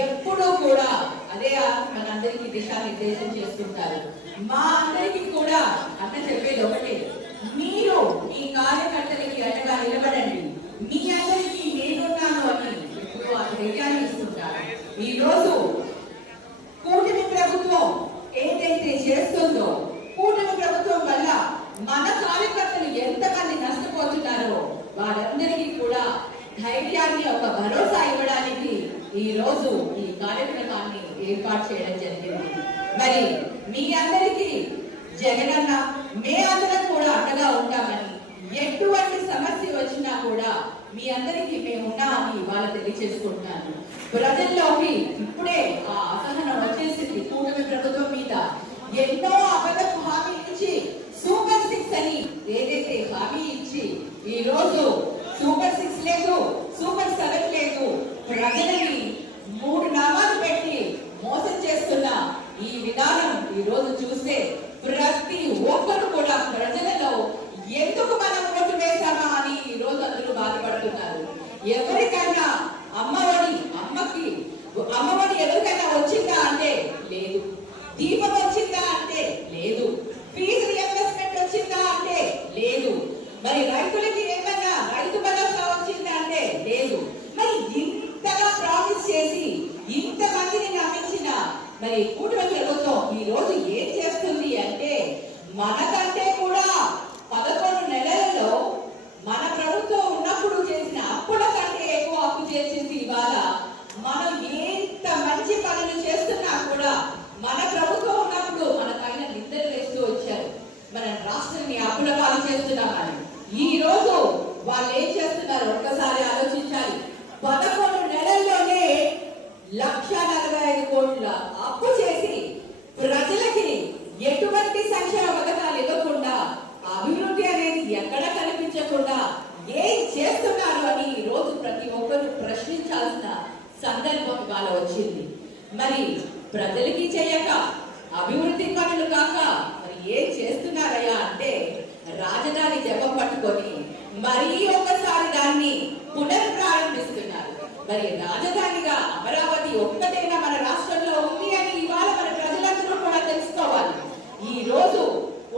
ఎప్పుడూ కూడా అదే మనందరికీ దిశానిర్దేశం చేస్తుంటారు. మా అందరికీ కూడా అన్న చెప్పేది ఒకటే మీరు మీ కార్యకర్తలకి అండగా నిలబడండి మీ అందరికీ నేనున్నాను అని ఎప్పుడూ ఆ ధైర్యాన్ని ఇస్తుంటారు ఈ రోజు కూటమి ప్రభుత్వం ఏదైతే చేస్తుందో కూటమి ప్రభుత్వం వల్ల మన కార్యకర్తలు ఎంతమంది నష్టపోతున్నారో వారందరికీ కూడా ధైర్యాన్ని ఒక భరోసా ఇవ్వడానికి ఈ రోజు ఈ కార్యక్రమాన్ని ఏర్పాటు చేయడం జరిగింది. మరి మీ అందరికీ జగనన్న మే అందరం కూడా అండగా ఉంటామని ఎటువంటి సమస్య వచ్చినా కూడా మీ అందరికీ మేమున్నామని ఇవాళ తెలియజేసుకుంటున్నాను ప్రజల్లోకి ఇప్పుడే ఆ అసహనం వచ్చేసింది. కూటమి ప్రభుత్వం మీద ఎన్నో అబద్ధపు హామీ ఇచ్చి సూపర్ సిక్స్ అని ఏదైతే హామీ ఇచ్చి ఈ రోజు సూపర్ సిక్స్ లేదు సూపర్ ప్రజలని మూడు నామాలు పెట్టి మోసం చేస్తున్న ఈ విధానం ఈ రోజు చూస్తే ప్రతి ఒక్కరు కూడా ప్రజలలో ఎందుకు మనం ఓటు వేశామా అని ఈ రోజు అందరూ బాధపడుతున్నారు ఎవరికైనా అమ్మఒడి అమ్మకి అమ్మఒడి ఎవరికైనా వచ్చిందా అంటే లేదు దీపం వచ్చిందా అంటే లేదు ఫీజు రియంబర్స్మెంట్ వచ్చిందా అంటే లేదు మరి రైతులకి ఏమన్నా రైతు భరోసా వచ్చిందా అంటే లేదు మరి ఇంతగా ప్రామిస్ చేసి ఇంత మందిని నమ్మించిన మరి కూటమి ఈరోజు ఈ రోజు ఏం చేస్తుంది అంటే మనకంటే కూడా పదకొండు నెలలలో మన ప్రభుత్వం ఉన్నప్పుడు చేసిన అప్పుల కంటే ఎక్కువ అప్పు చేసింది ఇవాళ. మనం ఎంత మంచి పనులు చేస్తున్నా కూడా మన ప్రభుత్వం ఉన్నప్పుడు మన పైన నిద్రలు వేస్తూ వచ్చారు. మన రాష్ట్రాన్ని అప్పుల పాలు చేస్తున్నామని. ఈ రోజు వాళ్ళు ఏం చేస్తున్నారు? ఒక్కసారి ఆలోచించాలి. పదకొండు నెలల్లోనే లక్ష నలభై ఐదు కోట్ల అప్పు చేసి ప్రజలకి ఎటువంటి సంక్షేమ పథకాలు ఇవ్వకుండా అభివృద్ధి అనేది ఎక్కడ కనిపించకుండా ఏం చేస్తున్నారు అని ఈ రోజు ప్రతి ఒక్కరు ప్రశ్నించాల్సిన సందర్భం ఇవాళ వచ్చింది. మరి ప్రజలకి చేయక అభివృద్ధి పనులు కాక మరి ఏం చేస్తున్నారయ్యా అంటే రాజధాని జపం పట్టుకొని మరీ ఒకసారి దాన్ని పునఃప్రారంభిస్తున్నారు. మరి రాజధానిగా అమరావతి ఒక్కటైనా మన రాష్ట్రంలో ఉంది అని ఇవాళ మన ప్రజలందరూ కూడా తెలుసుకోవాలి ఈ రోజు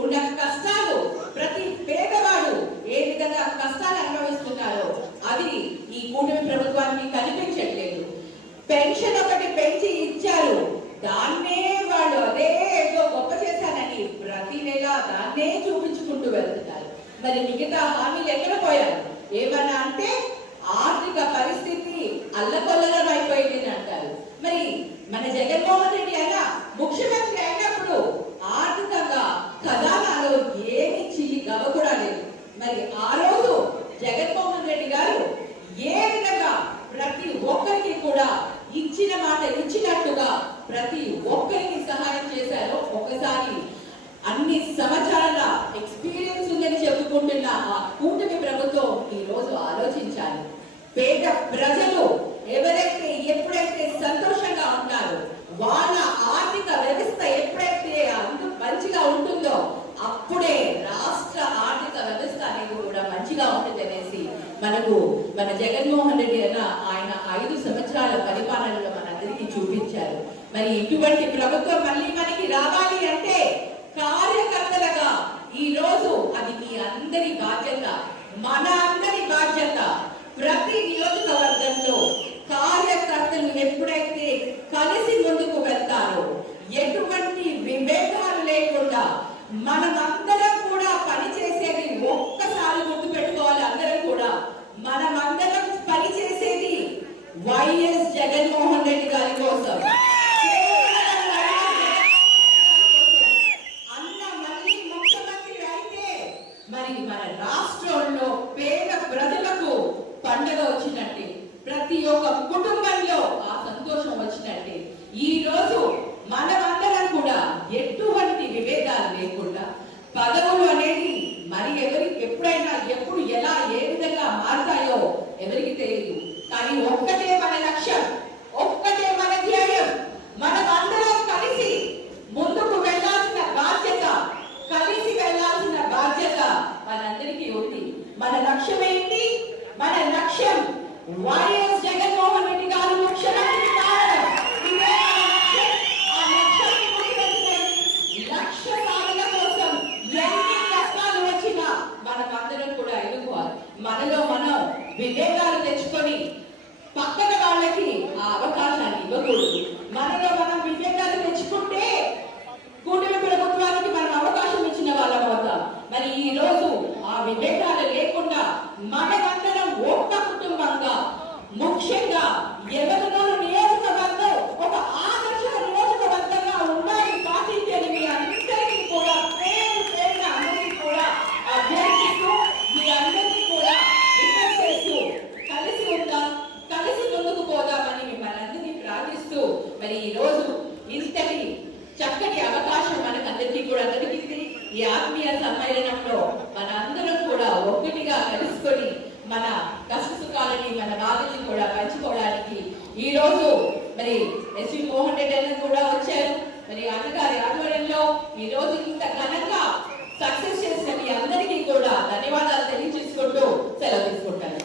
ఉన్న కష్టాలు ప్రతి పేదవాడు ఏ విధంగా కష్టాలు అనుభవిస్తున్నారో అది ఈ కూటమి ప్రభుత్వానికి కనిపించట్లేదు పెన్షన్ ఒకటి పెంచి ఇచ్చారు దాన్నే వాళ్ళు అదే ఏదో గొప్ప చేశానని ప్రతి నెల దాన్నే చూపించుకుంటూ వెళ్తున్నారు మరి మిగతా హామీలు ఎక్కడ పోయారు? ఏమన్నా అంటే ఆర్థిక పరిస్థితి అల్లకొల్లలం అయిపోయింది అని అంటారు. మరి మన జగన్మోహన్ రెడ్డి అయినా ముఖ్యమంత్రి అయినప్పుడు ఆర్థికంగా ఖజానాలో ఏమి చిల్లి గవ కూడా లేదు. మరి ఆ రోజు జగన్మోహన్ రెడ్డి గారు ఏ విధంగా ప్రతి ఒక్కరికి కూడా ఇచ్చిన మాట ఇచ్చినట్టుగా ప్రతి ఒక్కరికి సహాయం చేశారో ఒకసారి అన్ని సంవత్సరాల ఎక్స్పీరియన్స్ ఉందని ఆ కూటమి ప్రభుత్వం ఈ రోజు ఆలోచించాలి. పేద ప్రజలు ఎవరైతే ఎప్పుడైతే సంతోషంగా ఉంటారో వాళ్ళ ఆర్థిక వ్యవస్థ ఎప్పుడైతే అంత మంచిగా ఉంటుందో అప్పుడే రాష్ట్ర ఆర్థిక వ్యవస్థ అనేది కూడా మంచిగా ఉంటుంది అనేసి మనకు మన జగన్మోహన్ రెడ్డి అన్న ఆయన ఐదు సంవత్సరాల పరిపాలనలో మనందరికీ చూపించారు. మరి ఇటువంటి ప్రభుత్వం మళ్ళీ మనకి రావాలి అంటే కార్యకర్తలుగా ఈ రోజు అది మీ అందరి బాధ్యత మన అందరి బాధ్యత. ప్రతి నియోజకవర్గంలో కార్యకర్తలు ఎప్పుడైతే కలిసి ముందుకు వెళ్తారో ఎటువంటి విభేదాలు లేకుండా మనమందరం కూడా పనిచేసేది ఒక్కసారి గుర్తు పెట్టుకోవాలి అందరం కూడా. మనమందరం పనిచేసేది వైఎస్ జగన్మోహన్ రెడ్డి గారి కోసం అన్న మళ్ళీ ముఖ్యమంత్రి అయితే మరి మన రాష్ట్రంలో పేద ప్రజలకు పండగ వచ్చినట్టే ప్రతి ఒక్క కుటుంబంలో ఆ సంతోషం వచ్చినట్టే. ఈ రోజు మన పక్కన వాళ్ళకి ఆ అవకాశాన్ని ఇవ్వకూడదు. మనలో మనం విభేదాలు తెచ్చుకుంటే కూటమి ప్రభుత్వానికి మనం అవకాశం ఇచ్చిన వాళ్ళం అవుతాం. మరి ఈ రోజు ఆ విభేదాలు లేకుండా మనమందరం ఒక్క కుటుంబంగా ముఖ్యంగా ఎవరినో ఇప్పుడు అందరికీ ఈ ఆత్మీయ సమ్మేళనంలో మన అందరం కూడా ఒక్కటిగా కలుసుకొని మన కష్ట సుఖాలని మన బాధని కూడా పంచుకోవడానికి ఈ రోజు మరి ఎస్వి మోహన్ రెడ్డి అన్న కూడా వచ్చారు. మరి అన్నగారి ఆధ్వర్యంలో ఈ రోజు ఇంత ఘనంగా సక్సెస్ చేసిన మీ అందరికీ కూడా ధన్యవాదాలు తెలియజేసుకుంటూ సెలవు తీసుకుంటాను.